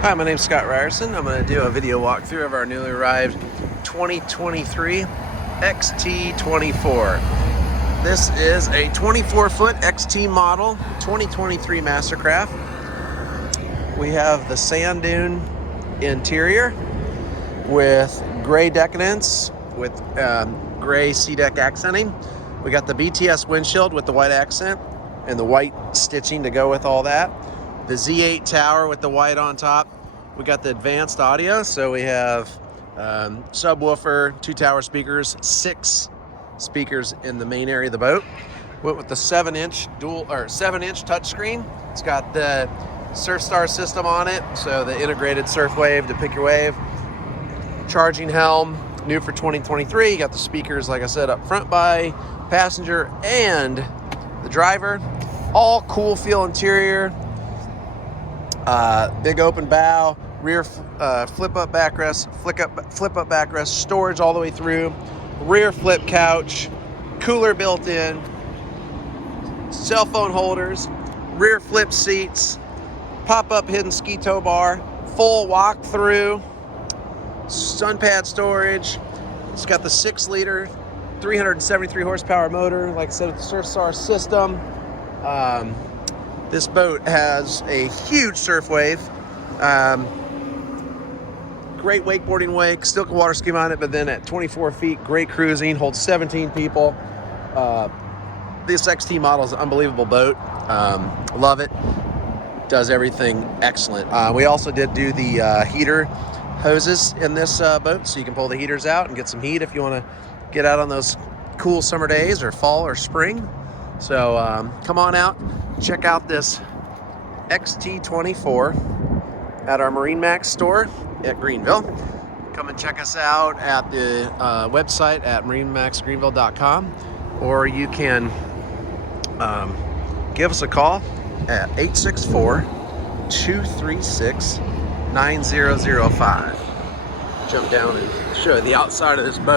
Hi, my name's Scott Ryerson. I'm going to do a video walkthrough of our newly arrived 2023 XT24. This is a 24-foot XT model, 2023 MasterCraft. We have the sand dune interior with gray decadence with gray C-deck accenting. We got the BTS windshield with the white accent and the white stitching to go with all that. The Z8 tower with the white on top. We got the advanced audio, so we have subwoofer, 2 tower speakers, 6 speakers in the main area of the boat. Went with the 7-inch touchscreen. It's got the SurfStar system on it, so the integrated surf wave to pick your wave. Charging helm, new for 2023. You got the speakers, like I said, up front by passenger and the driver. All cool feel interior. Big open bow, rear flip up backrest, flip up backrest, storage all the way through, rear flip couch, cooler built in, cell phone holders, rear flip seats, pop up hidden ski tow bar, full walk through, sun pad storage. It's got the 6-liter, 373 horsepower motor, like I said, with the SurfStar system. This boat has a huge surf wave, great wakeboarding wake, still can water ski on it, but then at 24 feet, great cruising, holds 17 people. This XT model is an unbelievable boat. Love it. Does everything excellent. We also did do the heater hoses in this boat, so you can pull the heaters out and get some heat if you want to get out on those cool summer days or fall or spring. So come on out, check out this XT24 at our MarineMax store at Greenville. Come and check us out at the website at MarineMaxGreenville.com, or you can give us a call at 864-236-9005. Jump down and show you the outside of this boat.